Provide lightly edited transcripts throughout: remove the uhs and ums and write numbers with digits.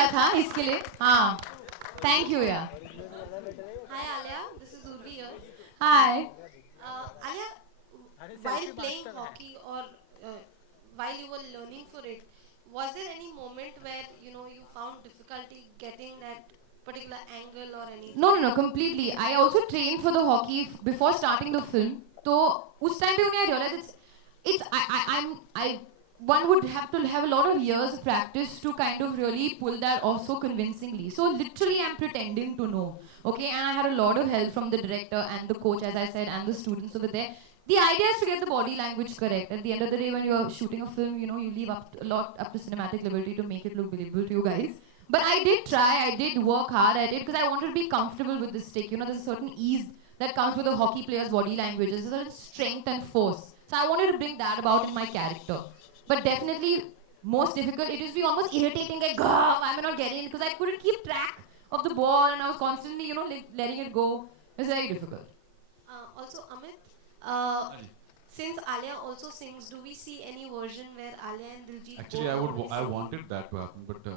किया था इसके लिए. हाँ. Thank you, yeah. Hi Alia, this is Urvi here. Hi. Alia, while playing hockey or uh, while you were learning for it, was there any moment where you found difficulty getting that particular angle or No, anything? no, no, completely. I also trained for the hockey before starting the film. So, उस time पे only I realized I one would have to have a lot of years of practice to kind of really pull that off so convincingly. So literally, I'm pretending to know. Okay, and I had a lot of help from the director and the coach, as I said, and the students over there. The idea is to get the body language correct. At the end of the day, when you're shooting a film, you leave a lot up to cinematic liberty to make it look believable to you guys. But I did try, I did work hard at it because I wanted to be comfortable with the stick. There's a certain ease that comes with a hockey player's body language. There's a certain strength and force. So I wanted to bring that about in my character. But definitely, most difficult, it used to be almost irritating, like, why am I not getting it? Because I couldn't keep track of the ball and I was constantly, letting it go. It was very difficult. Also, Amit, हाँ जी. since Alia also sings, do we see any version where Alia and Diljit Actually, both are going to be I singing? wanted that to happen, but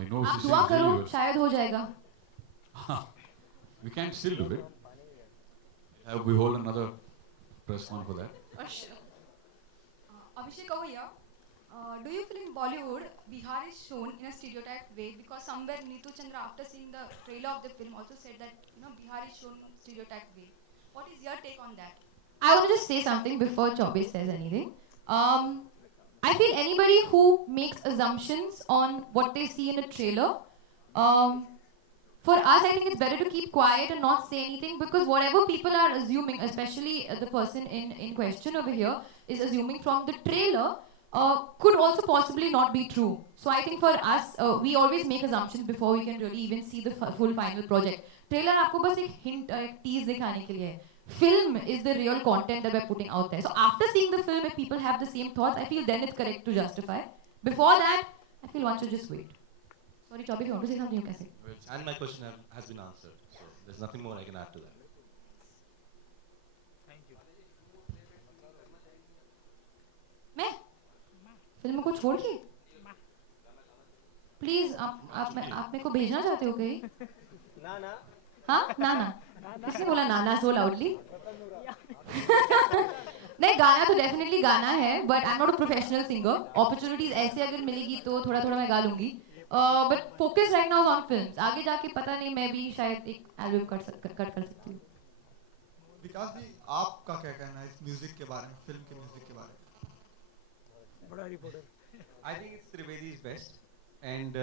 I know she आप दुआ sings करो, really well. शायद हो जाएगा. We can still do it. We hold another press con for that. For sure. Abhishek over here. Do you feel in Bollywood, Bihar is shown in a stereotyped way? Because somewhere Neetu Chandra, after seeing the trailer of the film, also said that Bihar is shown in a stereotyped way. What is your take on that? I want to just say something before Chobe says anything. Um, I feel anybody who makes assumptions on what they see in a trailer, um, for us, I think it's better to keep quiet and not say anything because whatever people are assuming, especially the person in question over here, is assuming from the trailer, could also possibly not be true. So I think for us, we always make assumptions before we can really even see the full final project. Trailer आपको बस एक hint, एक tease दिखाने के लिए है. Film is the real content that we're putting out there. So after seeing the film, if people have the same thoughts, I feel then it's correct to justify. Before that, I feel one should just wait. Sorry, Chobi, if you want to say something, you can say. And my question has been answered, so there's nothing more I can add to that. मैं film को छोड़ के please आप मेरे को भेजना चाहते हो कहीं हाँ ना किसने बोला ना सो लाउडली नहीं गाना तो डेफिनेटली गाना है but I am not a professional singer opportunities ऐसे अगर मिलेगी तो थोड़ा थोड़ा मैं गा लूंगी but focus right now on films आगे जाके पता नहीं मैं भी शायद एक एल्बम कट कर सकती हूँ विकास जी आपका क्या कहना है इस म्यूजिक के बारे में फिल्म के म्यूजिक के बारे में I think it's Trivedi's best. And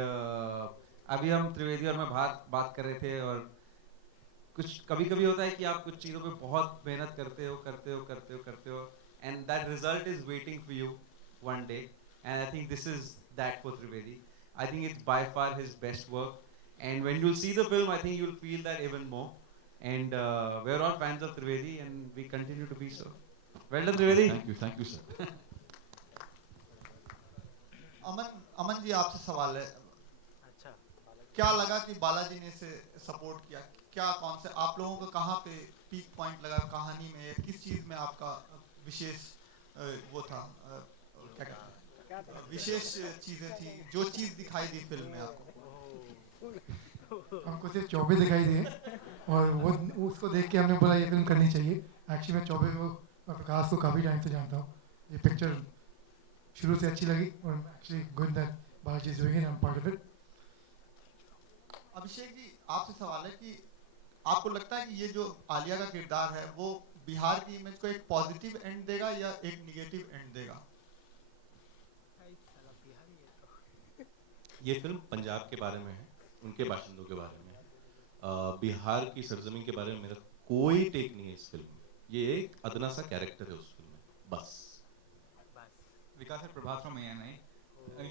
अभी हम त्रिवेदी और मैं बात कर रहे थे और कुछ कभी कभी होता है कि आप कुछ चीज़ों पे बहुत मेहनत करते हो and that result is waiting for you one day, and I think this is that for Trivedi. I think it's by far his best work, and when you'll see the film I think you'll feel that even more, and we're all fans of Trivedi and we continue to be so. Well done Trivedi. Thank you sir. Aman ji आपसे सवाल है क्या लगा कि बालाजी ने इसे support किया क्या कौन से आप लोगों को कहाँ पे पीक पॉइंट लगा कहानी में किस चीज में आपका विशेष वो था क्या कहते हैं विशेष चीजें थी जो चीज दिखाई दी फिल्म में आपको हमको सिर्फ चौबे दिखाई दिए और वो उसको देख के हमने बोला ये फिल्म करनी चाहिए एक्चुअली मैं चौबे को और प्रकाश को काफ़ी टाइम से जानता हूँ ये पिक्चर शुरू से अच्छी लगी और actually good that Balaji is doing it I am part of it Abhishek ji आपसे सवाल है कि आपको लगता है कि ये जो आलिया का किरदार है वो बिहार की इमेज को एक पॉजिटिव एंड देगा या एक निगेटिव एंड देगा ये फिल्म पंजाब के बारे में है उनके बाशिंदों के बारे में है बिहार की सरजमीन के बारे में मेरा कोई टेक नहीं है इस फिल्म में ये एक अदना सा कैरेक्टर है उस फिल्म में बस Vikas and Prabhat from ANI.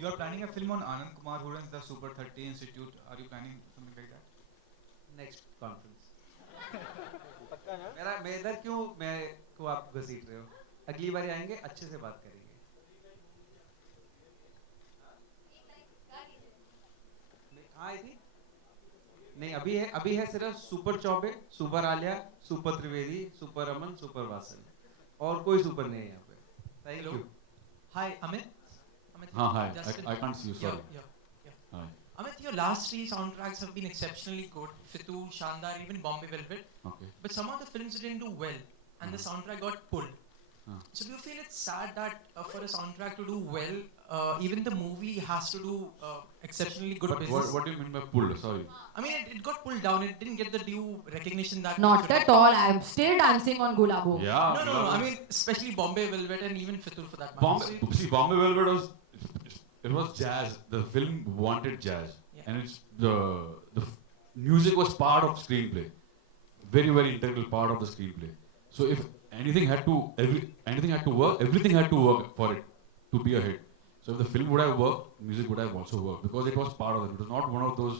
You are planning a film on Anand Kumar who runs the Super 30 Institute. Are you planning something like that? Next conference मैं इधर क्यों मैं को आप घसीट रहे हो अगली बार आएंगे अच्छे से बात करेंगे हाँ थी नहीं अभी है सिर्फ super Chaubey super Alia super Trivedi super Aman super Vasan और कोई सुपर नहीं है यहाँ पे thank you Hi, Amit. Hi. I can't see you. Sorry. Yeah. Hi. Amit, your last 3 soundtracks have been exceptionally good. Fitu, Shandar, even Bombay Velvet. Okay. But some of the films didn't do well, and the soundtrack got pulled. So do you feel it's sad that for a soundtrack to do well, even the movie has to do exceptionally good But business? what do you mean by pulled? Sorry. I mean, it got pulled down. It didn't get the due recognition that. Not it should at have. all. I'm still dancing on Gulabo. Yeah. No. I mean, especially Bombay Velvet and even Fitul for that matter. Bombay Velvet was jazz. The film wanted jazz, and it's the music was part of screenplay, very integral part of the screenplay. So if anything had to work, everything had to work for it to be a hit. So if the film would have worked, music would have also worked because it was part of it. It was not one of those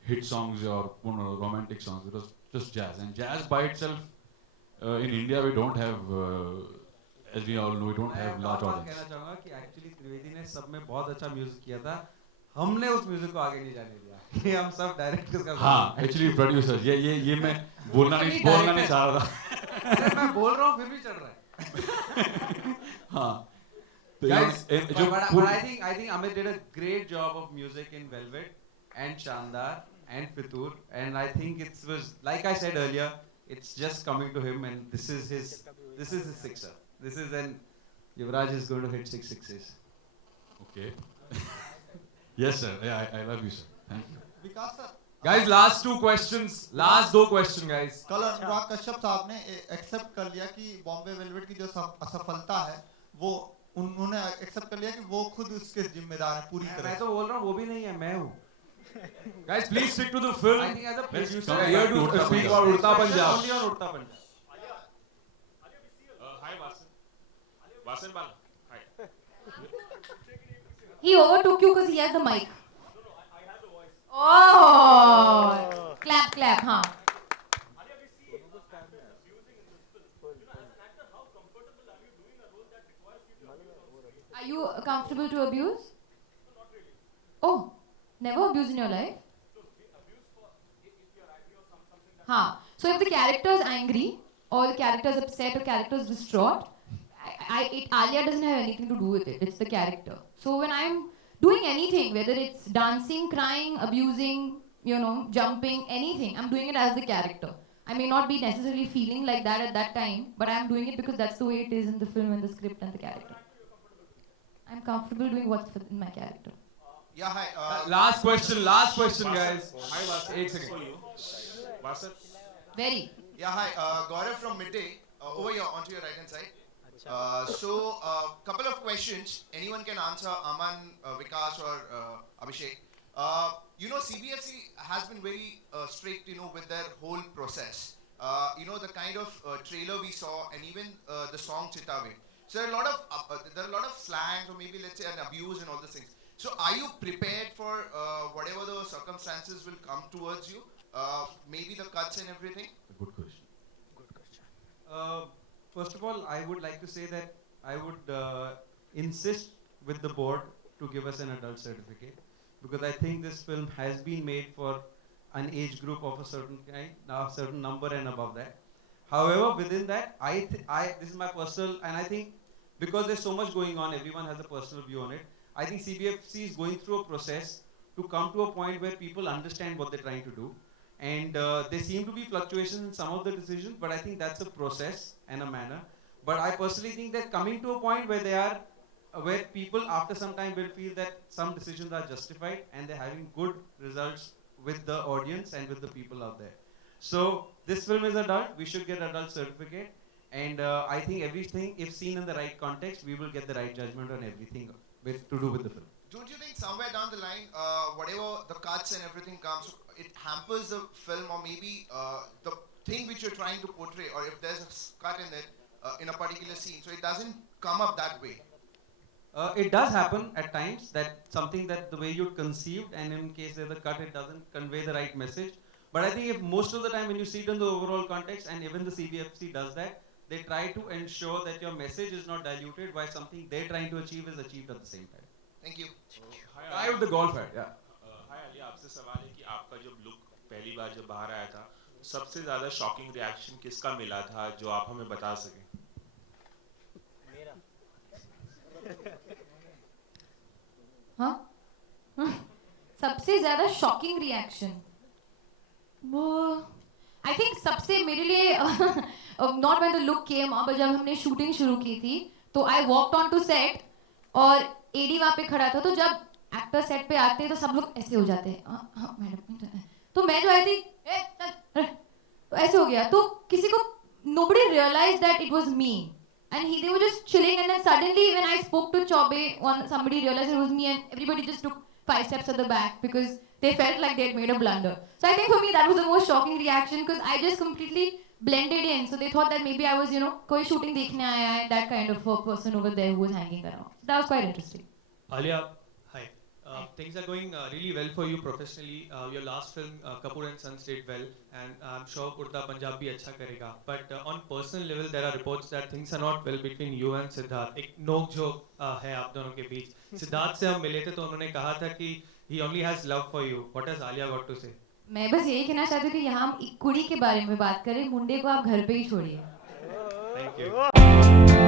hit songs or romantic songs. It was just jazz, and jazz by itself in India we don't have. As we all know, we don't have large audience. कहना चाहूँगा कि actually Trivedi ने सब में बहुत अच्छा music किया था. हमने उस म्यूजिक को आगे नहीं जाने दिया. ये हम सब डायरेक्टर्स का. हाँ, एक्चुअली प्रोड्यूसर ये मैं बोलना नहीं चाह रहा था. मैं बोल रहा हूँ फिर भी चल रहा है. हाँ. Guys, but I think Amit did a great job of music in Velvet and Shandar and Fitur, and I think it was like I said earlier, it's just coming to him, and this is his sixer. This is when Yuvraj is going to hit 6 sixes. Okay. Yes, sir. Yeah, I love you, sir. Thank you. Vikas sir, Guys, last 2 questions. Last 2 questions, guys. कल अनुराग कश्यप साहब ने accept कर लिया कि Bombay velvet की जो असफलता है वो उन्होंने एक्सेप्ट कर लिया कि वो खुद उसके जिम्मेदार हैं पूरी तरह. मैं तो बोल रहा हूँ वो भी नहीं है, मैं हूँ. Guys, please stick to the film. I think as a producer, we are here to speak about Udta Punjab. Only on Udta Punjab. Hi, Vasan Bala. Hi. He overtook you because he has the mic. I have the voice. Oh! Clap, huh? Are you comfortable to abuse? No, not really. Oh, never abused in your life? Huh. So if the character is angry, or the character is upset, or character is distraught, Alia doesn't have anything to do with it. It's the character. So when I'm doing anything, whether it's dancing, crying, abusing, jumping, anything, I'm doing it as the character. I may not be necessarily feeling like that at that time, but I'm doing it because that's the way it is in the film and the script and the character. I'm comfortable doing what's in my character. Yeah, hi. Last question, guys. Hi, Vasan. 8 seconds. For you. Vasan. Very. Yeah, hi. Gaurav from Midday. Over here, onto your right hand side. So, couple of questions. Anyone can answer. Aman, Vikas, or Abhishek. CBFC has been very strict, with their whole process. The kind of trailer we saw, and even the song Chitave. So there are a lot of slangs, or maybe let's say an abuse and all these things. So are you prepared for whatever the circumstances will come towards you? Maybe the cuts and everything? Good question. First of all, I would like to say that I would insist with the board to give us an adult certificate, because I think this film has been made for an age group of a certain kind, a certain number and above that. However, within that, this is my personal, and I think because there's so much going on, everyone has a personal view on it. I think CBFC is going through a process to come to a point where people understand what they're trying to do. And there seem to be fluctuations in some of the decisions, but I think that's a process and a manner. But I personally think that coming to a point where where people after some time will feel that some decisions are justified and they're having good results with the audience and with the people out there. So this film is adult, we should get adult certificate. And I think everything, if seen in the right context, we will get the right judgment on everything to do with the film. Don't you think somewhere down the line, whatever the cuts and everything comes, it hampers the film, or maybe the thing which you're trying to portray, or if there's a cut in it in a particular scene, so it doesn't come up that way? It does happen at times that something that the way you conceived, and in case there's a cut, it doesn't convey the right message. But I think if most of the time when you see it in the overall context, and even the CBFC does that, they try to ensure that your message is not diluted while something they're trying to achieve is achieved at the same time. Thank you. Hi with the golf hat, yeah. Hi Ali, आपसे सवाल है कि आपका जो look पहली बार जब बाहर आया था, सबसे ज़्यादा शॉकिंग रिएक्शन किसका मिला था जो आप हमें बता सकें? हाँ? सबसे ज़्यादा शॉकिंग रिएक्शन वो आई थिंक सबसे मेरे लिए not when the look came up, जब हमने शूटिंग शुरू की थी तो I walked on to set और एडी वहाँ पे खड़ा था, तो जब एक्टर सेट पे आते हैं तो सब लोग ऐसे हो जाते हैं, हाँ मैडम, तो मैं जो आई थी तो ऐसे हो गया, तो किसी को nobody realized that it was me and they were just chilling, and then suddenly when I spoke to Chobe, somebody realized it was me and everybody just took 5 steps at the back because they felt like they had made a blunder. So I think for me that was the most shocking reaction because I just completely blended in, so they thought that maybe I was, you know, koi shooting dekhne aaya hai, that kind of a person over there who was hanging around. So that was quite interesting. Alia, hi. Things are going really well for you professionally. Your last film, Kapoor and Sons, did well, and I'm sure Kurta Punjab bhi acha karega. But on personal level, there are reports that things are not well between you and Siddharth. एक नोक झोंक है आप दोनों के बीच. सिद्धार्थ से हम मिले थे तो उन्होंने कहा था कि he only has love for you. What has Alia got to say? मैं बस यही कहना चाहती हूँ कि यहाँ हम एक कुड़ी के बारे में बात करें, मुंडे को आप घर पे ही छोड़िए. Thank you.